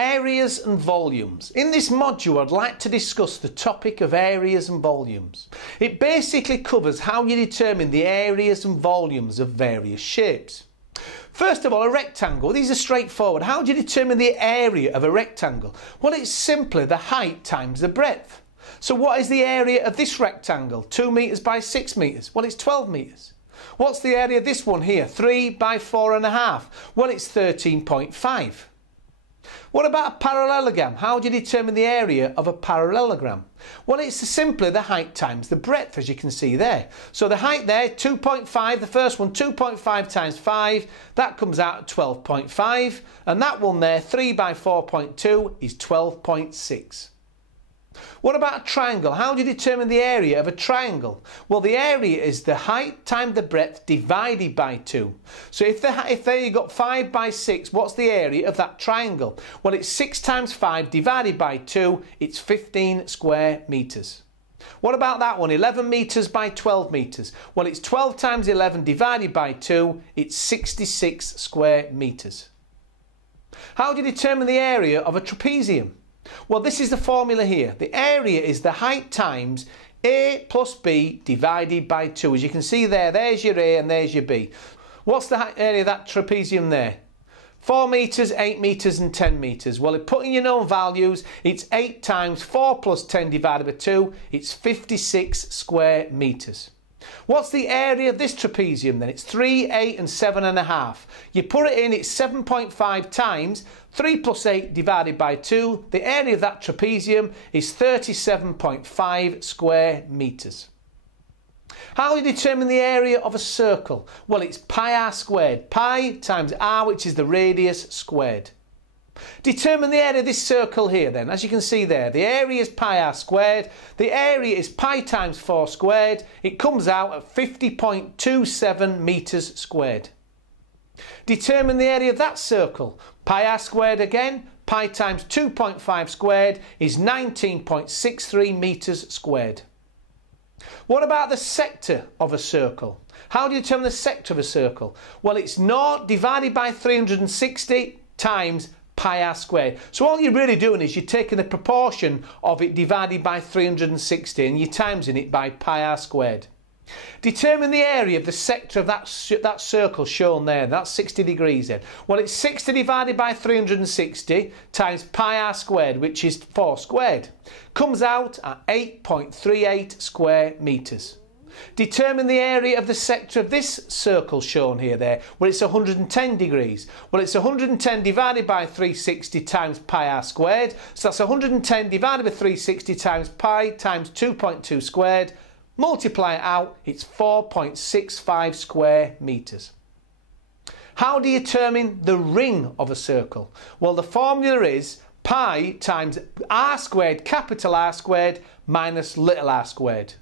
Areas and volumes. In this module I'd like to discuss the topic of areas and volumes. It basically covers how you determine the areas and volumes of various shapes. First of all, a rectangle. These are straightforward. How do you determine the area of a rectangle? Well, it's simply the height times the breadth. So what is the area of this rectangle? 2 metres by 6 metres. Well, it's 12 metres. What's the area of this one here? 3 by 4.5. Well, it's 13.5. What about a parallelogram? How do you determine the area of a parallelogram? Well, it's simply the height times the breadth, as you can see there. So the height there, 2.5, the first one, 2.5 times 5, that comes out at 12.5. And that one there, 3 by 4.2, is 12.6. What about a triangle? How do you determine the area of a triangle? Well, the area is the height times the breadth divided by 2. So if there you got 5 by 6, what's the area of that triangle? Well, it's 6 times 5 divided by 2, it's 15 square metres. What about that one? 11 metres by 12 metres. Well, it's 12 times 11 divided by 2, it's 66 square metres. How do you determine the area of a trapezium? Well, this is the formula here. The area is the height times A plus B divided by 2. As you can see there, there's your A and there's your B. What's the area of that trapezium there? 4 metres, 8 metres and 10 metres. Well, putting your known values, it's 8 times 4 plus 10 divided by 2. It's 56 square metres. What's the area of this trapezium then? It's 3, 8 and 7.5. You put it in, it's 7.5 times 3 plus 8 divided by 2. The area of that trapezium is 37.5 square metres. How do you determine the area of a circle? Well, it's pi r squared. Pi times r, which is the radius, squared. Determine the area of this circle here then. As you can see there, the area is pi r squared. The area is pi times 4 squared. It comes out at 50.27 metres squared. Determine the area of that circle. Pi r squared again. Pi times 2.5 squared is 19.63 metres squared. What about the sector of a circle? How do you determine the sector of a circle? Well, it's 0 divided by 360 times pi r squared. So all you're really doing is you're taking the proportion of it divided by 360 and you're timesing it by pi r squared. Determine the area of the sector of that circle shown there. That's 60 degrees then. Well, it's 60 divided by 360 times pi r squared, which is 4 squared. Comes out at 8.38 square metres. Determine the area of the sector of this circle shown here there, where it's 110 degrees. Well, it's 110 divided by 360 times pi r squared. So that's 110 divided by 360 times pi times 2.2 squared. Multiply it out, it's 4.65 square metres. How do you determine the ring of a circle? Well, the formula is pi times r squared, capital R squared, minus little r squared.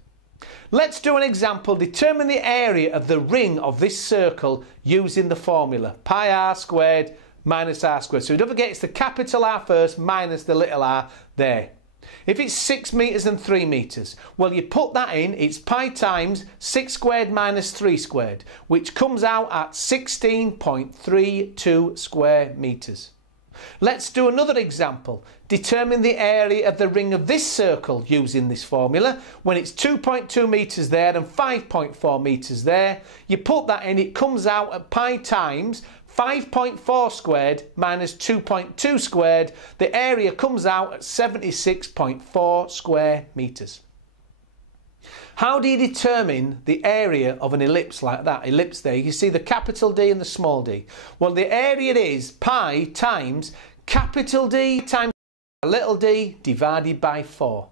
Let's do an example. Determine the area of the ring of this circle using the formula pi r squared minus r squared. So don't forget it's the capital R first minus the little r there. If it's 6 metres and 3 metres, well, you put that in, it's pi times 6 squared minus 3 squared, which comes out at 16.32 square metres. Let's do another example. Determine the area of the ring of this circle using this formula. When it's 2.2 metres there and 5.4 metres there, you put that in, it comes out at pi times 5.4 squared minus 2.2 squared. The area comes out at 76.4 square metres. How do you determine the area of an ellipse like that? Ellipse there, you can see the capital D and the small d. Well, the area is pi times capital D times little d divided by 4.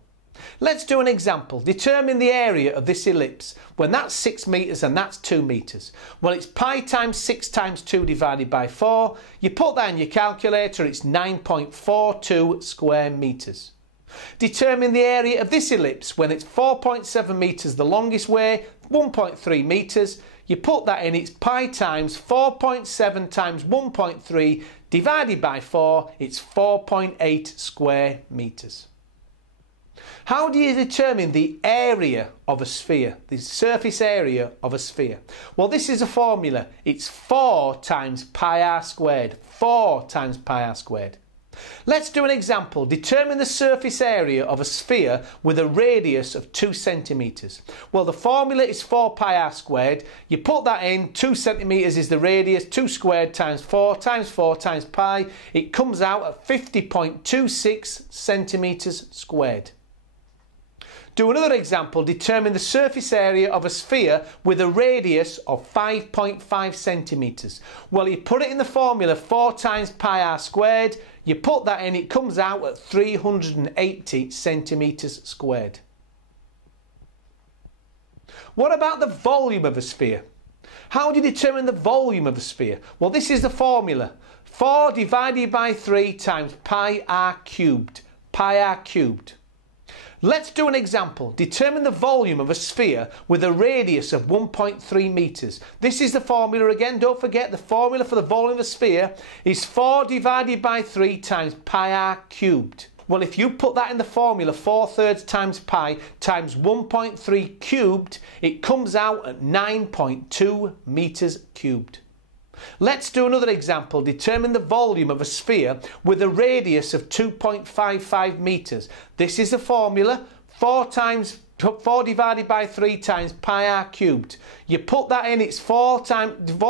Let's do an example. Determine the area of this ellipse when that's 6 metres and that's 2 metres. Well, it's pi times 6 times 2 divided by 4. You put that in your calculator, it's 9.42 square metres. Determine the area of this ellipse when it's 4.7 metres the longest way, 1.3 metres. You put that in, it's pi times 4.7 times 1.3 divided by 4, it's 4.8 square metres. How do you determine the area of a sphere, the surface area of a sphere? Well, this is a formula. It's 4 times pi r squared. 4 times pi r squared. Let's do an example. Determine the surface area of a sphere with a radius of 2 centimetres. Well, the formula is 4 pi r squared. You put that in, 2 centimetres is the radius, 2 squared times 4 times pi. It comes out at 50.26 centimetres squared. Do another example. Determine the surface area of a sphere with a radius of 5.5 centimetres. Well, you put it in the formula 4 times pi r squared. You put that in, it comes out at 380 centimetres squared. What about the volume of a sphere? How do you determine the volume of a sphere? Well, this is the formula. 4 divided by 3 times pi r cubed. Pi r cubed. Let's do an example. Determine the volume of a sphere with a radius of 1.3 metres. This is the formula again. Don't forget, the formula for the volume of a sphere is 4 divided by 3 times pi r cubed. Well, if you put that in the formula, 4/3 times pi times 1.3 cubed, it comes out at 9.2 metres cubed. Let's do another example. Determine the volume of a sphere with a radius of 2.55 metres. This is the formula. 4 divided by 3 times pi r cubed. You put that in, it's 4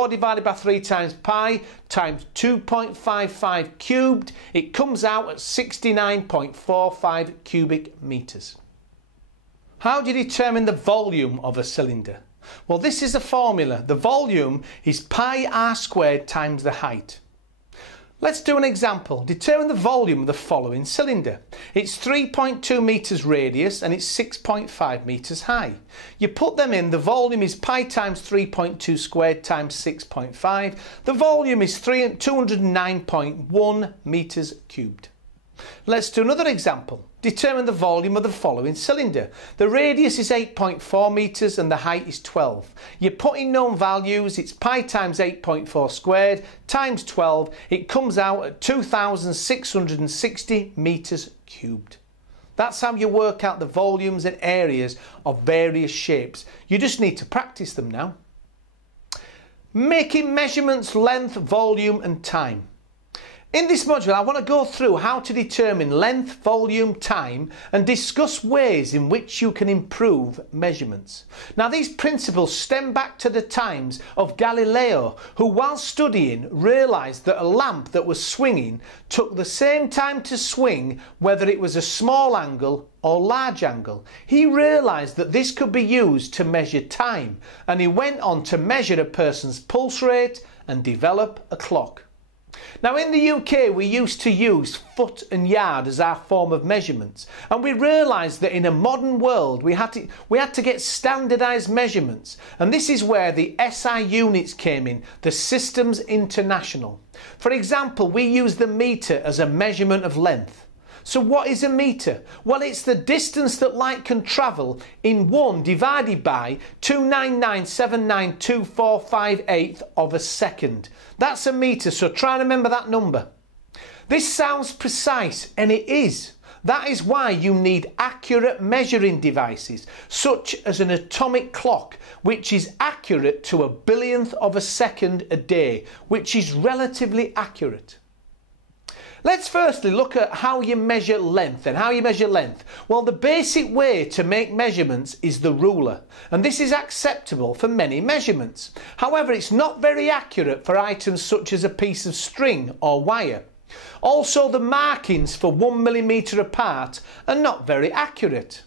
divided by 3 times pi times 2.55 cubed. It comes out at 69.45 cubic metres. How do you determine the volume of a cylinder? Well, this is the formula. The volume is pi r squared times the height. Let's do an example. Determine the volume of the following cylinder. It's 3.2 metres radius and it's 6.5 metres high. You put them in, the volume is pi times 3.2 squared times 6.5. The volume is 209.1 metres cubed. Let's do another example. Determine the volume of the following cylinder. The radius is 8.4 metres and the height is 12. You put in known values, it's pi times 8.4 squared times 12. It comes out at 2,660 metres cubed. That's how you work out the volumes and areas of various shapes. You just need to practice them now. Making measurements, length, volume and time. In this module, I want to go through how to determine length, volume, time and discuss ways in which you can improve measurements. Now, these principles stem back to the times of Galileo, who while studying realised that a lamp that was swinging took the same time to swing whether it was a small angle or large angle. He realised that this could be used to measure time, and he went on to measure a person's pulse rate and develop a clock. Now, in the UK, we used to use foot and yard as our form of measurements, and we realised that in a modern world we had to get standardised measurements, and this is where the SI units came in, the Systems International. For example, we use the metre as a measurement of length. So what is a metre? Well, it's the distance that light can travel in 1 divided by 299,792,458 of a second. That's a metre, so try and remember that number. This sounds precise, and it is. That is why you need accurate measuring devices, such as an atomic clock, which is accurate to a billionth of a second a day, which is relatively accurate. Let's firstly look at how you measure length. And how you measure length? Well, the basic way to make measurements is the ruler, and this is acceptable for many measurements. However, it's not very accurate for items such as a piece of string or wire. Also, the markings for 1 millimetre apart are not very accurate.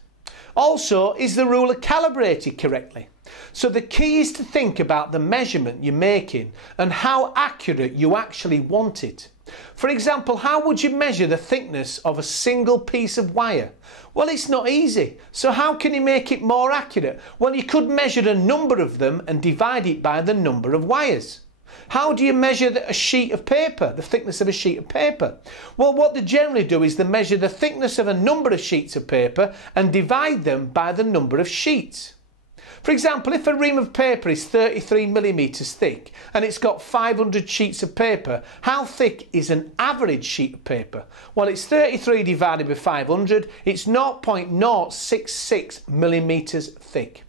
Also, is the ruler calibrated correctly? So the key is to think about the measurement you're making and how accurate you actually want it. For example, how would you measure the thickness of a single piece of wire? Well, it's not easy. So how can you make it more accurate? Well, you could measure a number of them and divide it by the number of wires. How do you measure a sheet of paper, the thickness of a sheet of paper? Well, what they generally do is they measure the thickness of a number of sheets of paper and divide them by the number of sheets. For example, if a ream of paper is 33 millimetres thick and it's got 500 sheets of paper, how thick is an average sheet of paper? Well, it's 33 divided by 500, it's 0.066 millimetres thick.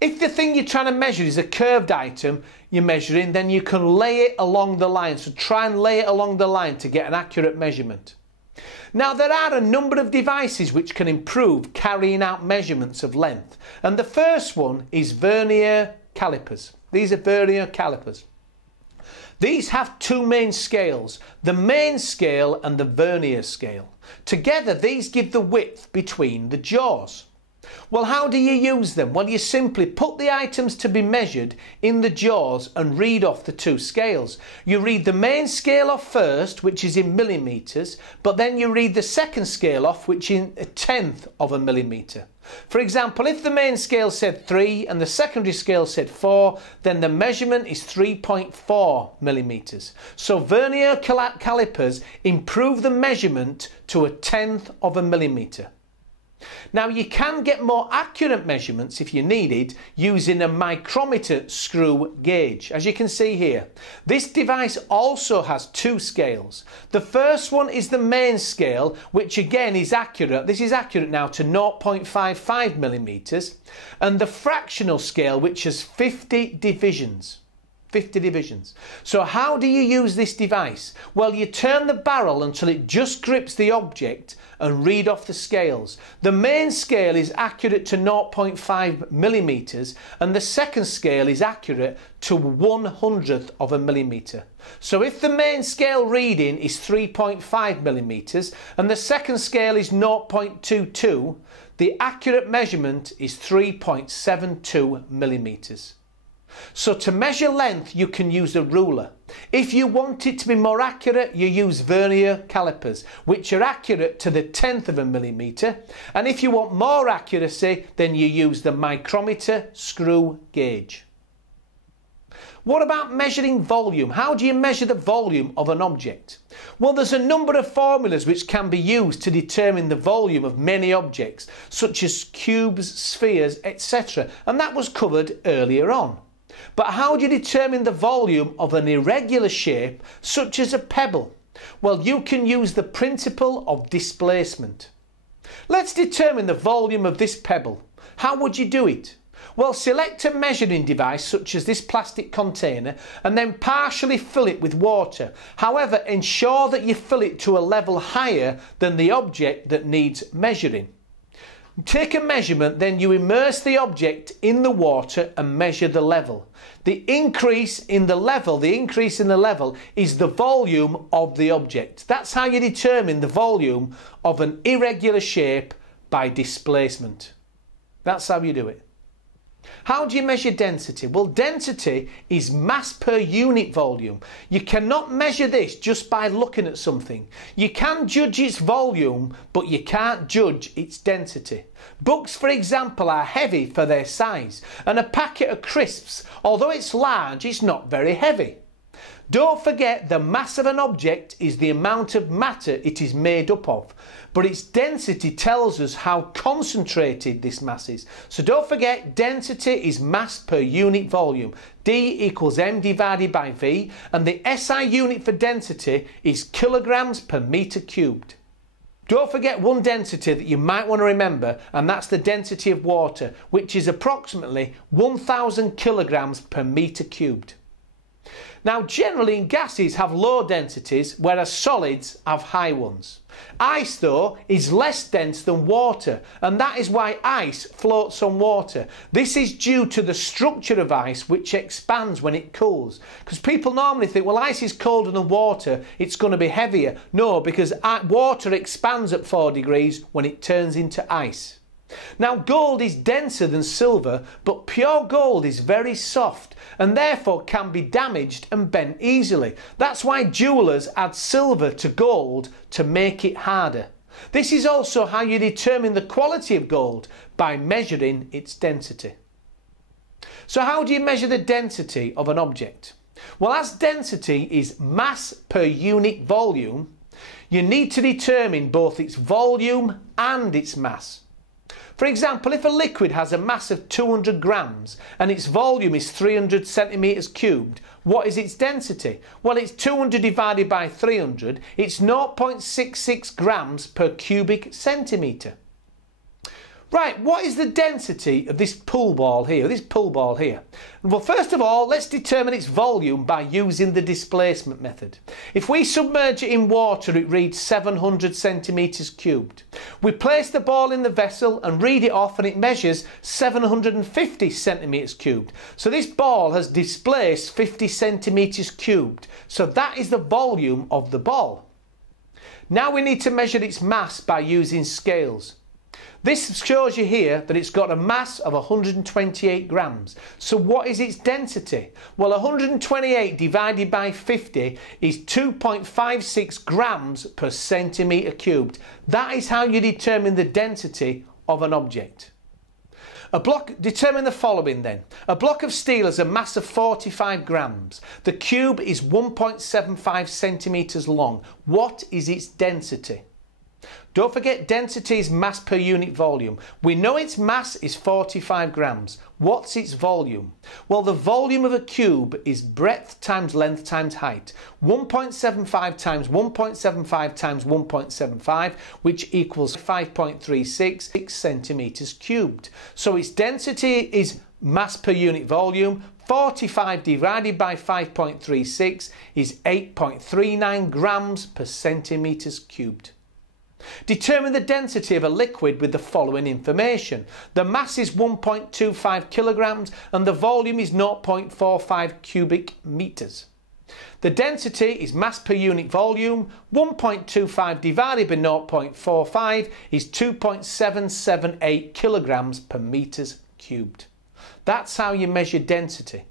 If the thing you're trying to measure is a curved item you're measuring, then you can lay it along the line. So try and lay it along the line to get an accurate measurement. Now there are a number of devices which can improve carrying out measurements of length, and the first one is vernier calipers. These are vernier calipers. These have two main scales, the main scale and the vernier scale. Together these give the width between the jaws. Well, how do you use them? Well, you simply put the items to be measured in the jaws and read off the two scales. You read the main scale off first, which is in millimetres, but then you read the second scale off, which is a tenth of a millimetre. For example, if the main scale said 3 and the secondary scale said 4, then the measurement is 3.4 millimetres. So vernier calipers improve the measurement to a tenth of a millimetre. Now you can get more accurate measurements if you need it using a micrometer screw gauge. As you can see here, this device also has two scales. The first one is the main scale, which again is accurate. This is accurate now to 0.55 millimeters, and the fractional scale, which has 50 divisions. 50 divisions. So how do you use this device? Well, you turn the barrel until it just grips the object and read off the scales. The main scale is accurate to 0.5 millimeters and the second scale is accurate to 1/100th of a millimeter. So if the main scale reading is 3.5 millimeters and the second scale is 0.22, the accurate measurement is 3.72 millimeters. So to measure length you can use a ruler. If you want it to be more accurate, you use vernier calipers, which are accurate to the tenth of a millimetre, and if you want more accuracy then you use the micrometer screw gauge. What about measuring volume? How do you measure the volume of an object? Well, there's a number of formulas which can be used to determine the volume of many objects, such as cubes, spheres, etc., and that was covered earlier on. But how do you determine the volume of an irregular shape such as a pebble? Well, you can use the principle of displacement. Let's determine the volume of this pebble. How would you do it? Well, select a measuring device such as this plastic container and then partially fill it with water. However, ensure that you fill it to a level higher than the object that needs measuring. Take a measurement, then you immerse the object in the water and measure the level. The increase in the level is the volume of the object. That's how you determine the volume of an irregular shape, by displacement. That's how you do it. How do you measure density? Well, density is mass per unit volume. You cannot measure this just by looking at something. You can judge its volume, but you can't judge its density. Books, for example, are heavy for their size, and a packet of crisps, although it's large, it's not very heavy. Don't forget, the mass of an object is the amount of matter it is made up of, but its density tells us how concentrated this mass is. So don't forget, density is mass per unit volume. D equals m divided by V, and the SI unit for density is kilograms per metre cubed. Don't forget one density that you might want to remember, and that's the density of water, which is approximately 1,000 kilograms per metre cubed. Now, generally gases have low densities, whereas solids have high ones. Ice, though, is less dense than water, and that is why ice floats on water. This is due to the structure of ice, which expands when it cools. Because people normally think, well, ice is colder than water, it's going to be heavier. No, because water expands at 4 degrees when it turns into ice. Now, gold is denser than silver, but pure gold is very soft and therefore can be damaged and bent easily. That's why jewellers add silver to gold to make it harder. This is also how you determine the quality of gold, by measuring its density. So how do you measure the density of an object? Well, as density is mass per unit volume, you need to determine both its volume and its mass. For example, if a liquid has a mass of 200 grams and its volume is 300 centimetres cubed, what is its density? Well, it's 200 divided by 300, it's 0.66 grams per cubic centimetre. Right, what is the density of this pool ball here, Well, first of all, let's determine its volume by using the displacement method. If we submerge it in water, it reads 700 centimetres cubed. We place the ball in the vessel and read it off, and it measures 750 centimetres cubed. So this ball has displaced 50 centimetres cubed. So that is the volume of the ball. Now we need to measure its mass by using scales. This shows you here that it's got a mass of 128 grams. So what is its density? Well, 128 divided by 50 is 2.56 grams per centimetre cubed. That is how you determine the density of an object. Determine the following then. A block of steel has a mass of 45 grams. The cube is 1.75 centimetres long. What is its density? Don't forget, density is mass per unit volume. We know its mass is 45 grams. What's its volume? Well, the volume of a cube is breadth times length times height. 1.75 times 1.75 times 1.75, which equals 5.36 centimetres cubed. So its density is mass per unit volume. 45 divided by 5.36 is 8.39 grams per centimetres cubed. Determine the density of a liquid with the following information. The mass is 1.25 kilograms and the volume is 0.45 cubic meters. The density is mass per unit volume. 1.25 divided by 0.45 is 2.778 kilograms per meters cubed. That's how you measure density.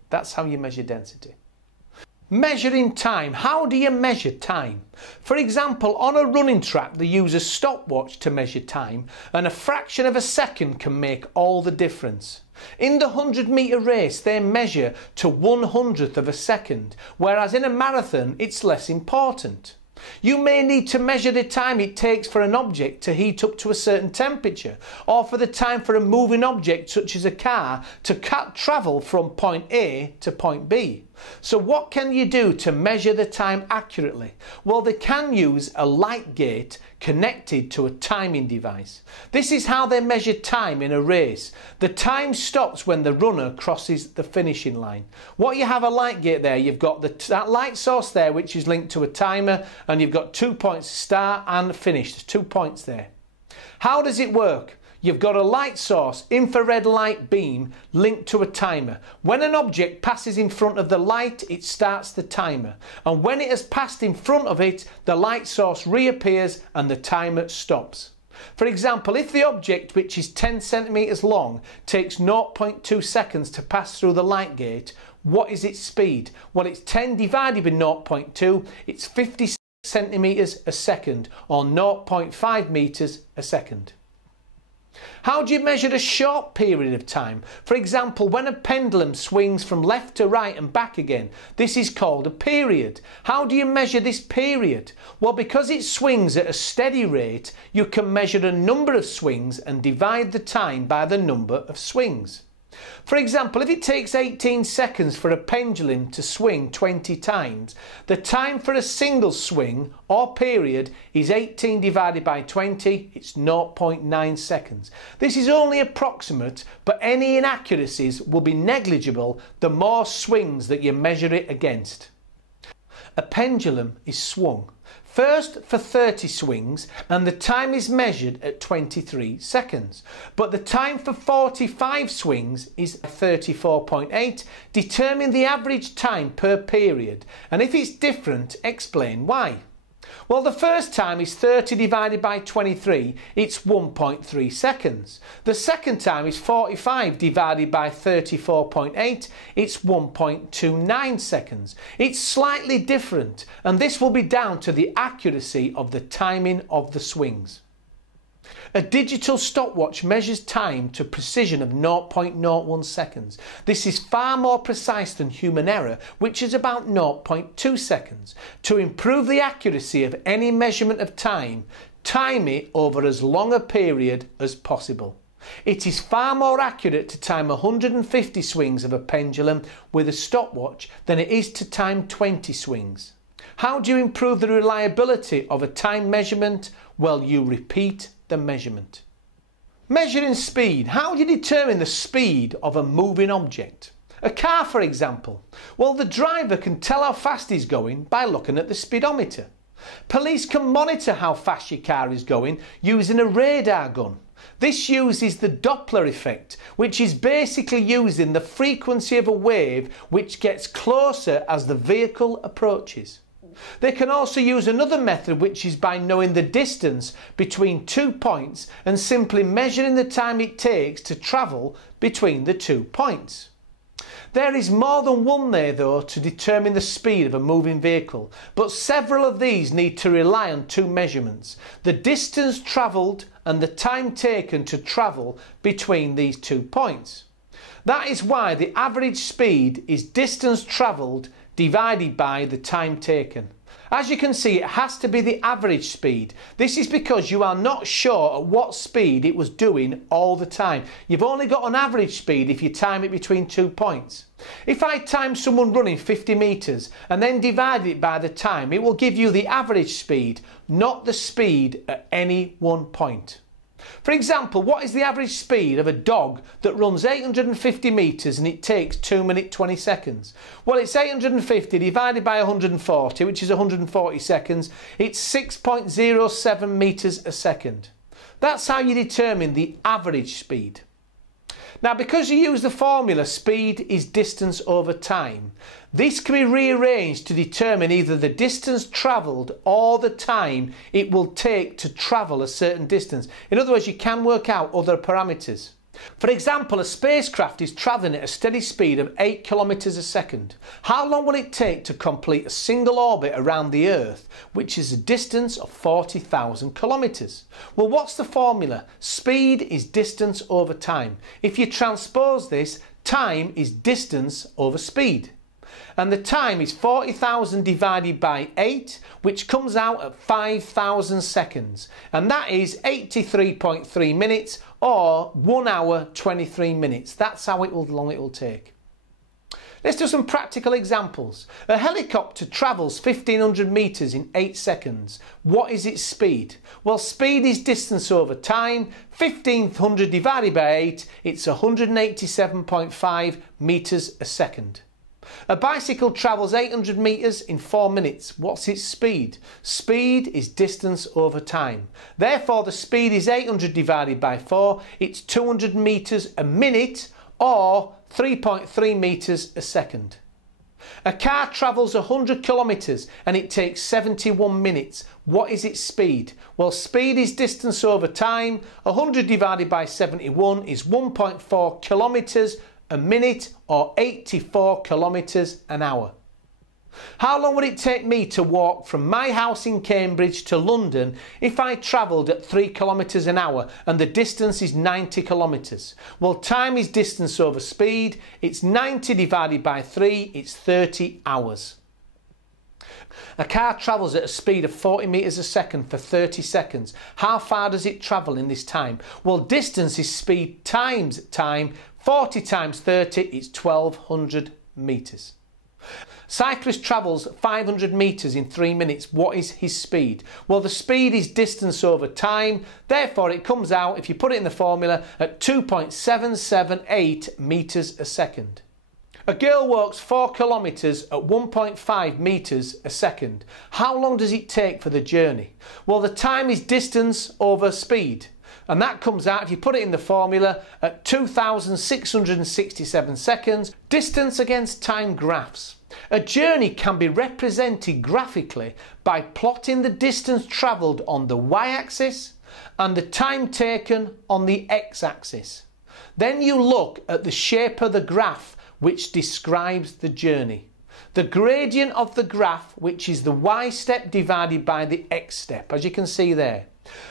Measuring time. How do you measure time? For example, on a running track they use a stopwatch to measure time, and a fraction of a second can make all the difference. In the 100-metre race they measure to 1/100th of a second, whereas in a marathon it's less important. You may need to measure the time it takes for an object to heat up to a certain temperature, or for the time for a moving object such as a car to travel from point A to point B. So what can you do to measure the time accurately? Well, they can use a light gate connected to a timing device. This is how they measure time in a race. The time stops when the runner crosses the finishing line. What you have a light gate there, you've got that light source there which is linked to a timer, and you've got 2 points, start and finish. There's 2 points there. How does it work? You've got a light source, infrared light beam, linked to a timer. When an object passes in front of the light, it starts the timer. And when it has passed in front of it, the light source reappears and the timer stops. For example, if the object, which is 10 centimetres long, takes 0.2 seconds to pass through the light gate, what is its speed? Well, it's 10 divided by 0.2, it's 50 centimetres a second, or 0.5 metres a second. How do you measure a short period of time? For example, when a pendulum swings from left to right and back again, this is called a period. How do you measure this period? Well, because it swings at a steady rate, you can measure a number of swings and divide the time by the number of swings. For example, if it takes 18 seconds for a pendulum to swing 20 times, the time for a single swing or period is 18 divided by 20, it's 0.9 seconds. This is only approximate, but any inaccuracies will be negligible the more swings that you measure it against. A pendulum is swung first for 30 swings and the time is measured at 23 seconds. But the time for 45 swings is 34.8. Determine the average time per period, and if it's different, explain why. Well, the first time is 30 divided by 23, it's 1.3 seconds. The second time is 45 divided by 34.8, it's 1.29 seconds. It's slightly different, and this will be down to the accuracy of the timing of the swings. A digital stopwatch measures time to precision of 0.01 seconds. This is far more precise than human error, which is about 0.2 seconds. To improve the accuracy of any measurement of time, time it over as long a period as possible. It is far more accurate to time 150 swings of a pendulum with a stopwatch than it is to time 20 swings. How do you improve the reliability of a time measurement? Well, you repeat the measurement. Measuring speed. How do you determine the speed of a moving object? A car, for example. Well, the driver can tell how fast he's going by looking at the speedometer. Police can monitor how fast your car is going using a radar gun. This uses the Doppler effect, which is basically using the frequency of a wave which gets closer as the vehicle approaches. They can also use another method, which is by knowing the distance between 2 points and simply measuring the time it takes to travel between the 2 points. There is more than one way though to determine the speed of a moving vehicle, but several of these need to rely on two measurements: the distance travelled and the time taken to travel between these 2 points. That is why the average speed is distance travelled divided by the time taken. As you can see, it has to be the average speed. This is because you are not sure at what speed it was doing all the time. You've only got an average speed if you time it between 2 points. If I time someone running 50 metres and then divide it by the time, it will give you the average speed, not the speed at any one point. For example, what is the average speed of a dog that runs 850 metres and it takes 2 minutes 20 seconds? Well, it's 850 divided by 140, which is 140 seconds. It's 6.07 metres a second. That's how you determine the average speed. Now, because you use the formula speed is distance over time, this can be rearranged to determine either the distance travelled or the time it will take to travel a certain distance. In other words, you can work out other parameters. For example, a spacecraft is travelling at a steady speed of 8 kilometres a second. How long will it take to complete a single orbit around the Earth, which is a distance of 40,000 kilometres? Well, what's the formula? Speed is distance over time. If you transpose this, time is distance over speed. And the time is 40,000 divided by 8, which comes out at 5,000 seconds. And that is 83.3 minutes or 1 hour 23 minutes. That's how long it will take. Let's do some practical examples. A helicopter travels 1,500 metres in 8 seconds. What is its speed? Well, speed is distance over time. 1,500 divided by 8, it's 187.5 metres a second. A bicycle travels 800 metres in 4 minutes. What's its speed? Speed is distance over time. Therefore, the speed is 800 divided by 4. It's 200 metres a minute or 3.3 metres a second. A car travels 100 kilometres and it takes 71 minutes. What is its speed? Well, speed is distance over time. 100 divided by 71 is 1.4 kilometres a minute or 84 kilometres an hour. How long would it take me to walk from my house in Cambridge to London if I travelled at 3 kilometres an hour and the distance is 90 kilometres? Well, time is distance over speed. It's 90 divided by 3, it's 30 hours. A car travels at a speed of 40 metres a second for 30 seconds. How far does it travel in this time? Well, distance is speed times time. 40 times 30 is 1,200 metres. Cyclist travels 500 metres in 3 minutes. What is his speed? Well, the speed is distance over time. Therefore, it comes out, if you put it in the formula, at 2.778 metres a second. A girl walks 4 kilometres at 1.5 metres a second. How long does it take for the journey? Well, the time is distance over speed. And that comes out, if you put it in the formula, at 2,667 seconds. Distance against time graphs. A journey can be represented graphically by plotting the distance travelled on the y-axis and the time taken on the x-axis. Then you look at the shape of the graph which describes the journey. The gradient of the graph, which is the y step divided by the x step, as you can see there.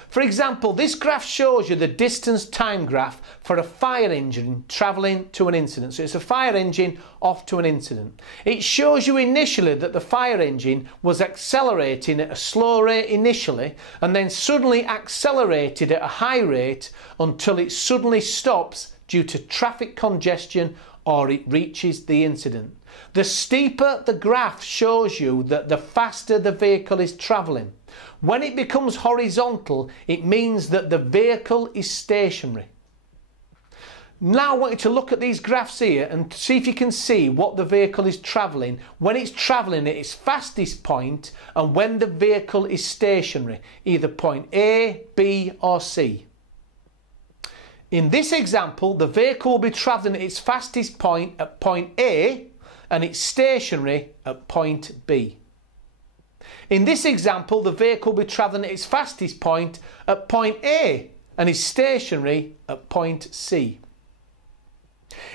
For example, this graph shows you the distance time graph for a fire engine travelling to an incident. So it's a fire engine off to an incident. It shows you initially that the fire engine was accelerating at a slow rate initially and then suddenly accelerated at a high rate until it suddenly stops due to traffic congestion or it reaches the incident. The steeper the graph shows you that the faster the vehicle is travelling. When it becomes horizontal, it means that the vehicle is stationary. Now I want you to look at these graphs here and see if you can see what the vehicle is travelling when it's travelling at its fastest point and when the vehicle is stationary, either point A, B or C. In this example, the vehicle will be travelling at its fastest point at point A and it's stationary at point B. In this example, the vehicle will be travelling at its fastest point at point A and is stationary at point C.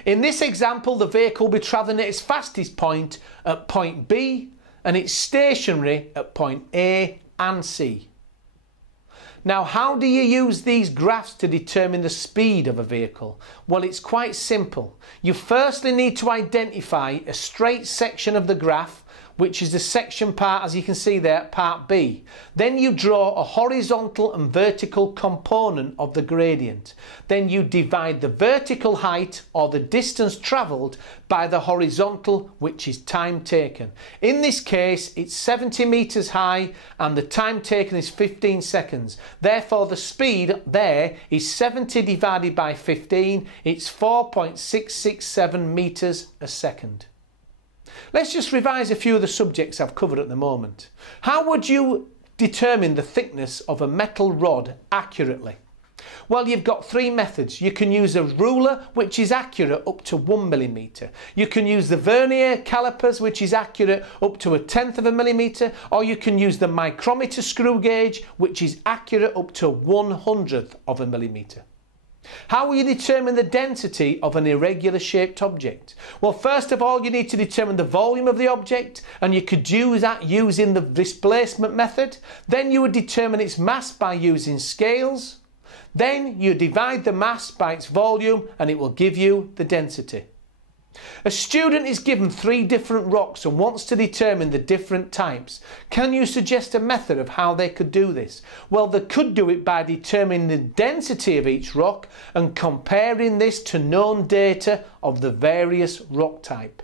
In this example, the vehicle will be travelling at its fastest point at point B and it's stationary at point A and C. Now, how do you use these graphs to determine the speed of a vehicle? Well, it's quite simple. You firstly need to identify a straight section of the graph, which is the section part, as you can see there, part B. Then you draw a horizontal and vertical component of the gradient. Then you divide the vertical height, or the distance travelled, by the horizontal, which is time taken. In this case, it's 70 metres high and the time taken is 15 seconds. Therefore, the speed there is 70 divided by 15. It's 4.667 metres a second. Let's just revise a few of the subjects I've covered at the moment. How would you determine the thickness of a metal rod accurately? Well, you've got three methods. You can use a ruler, which is accurate up to 1 millimetre. You can use the vernier calipers, which is accurate up to 1/10 of a millimetre, or you can use the micrometer screw gauge, which is accurate up to 1/100th of a millimetre. How will you determine the density of an irregular shaped object? Well, first of all, you need to determine the volume of the object, and you could do that using the displacement method. Then you would determine its mass by using scales. Then you divide the mass by its volume and it will give you the density. A student is given 3 different rocks and wants to determine the different types. Can you suggest a method of how they could do this? Well, they could do it by determining the density of each rock and comparing this to known data of the various rock type.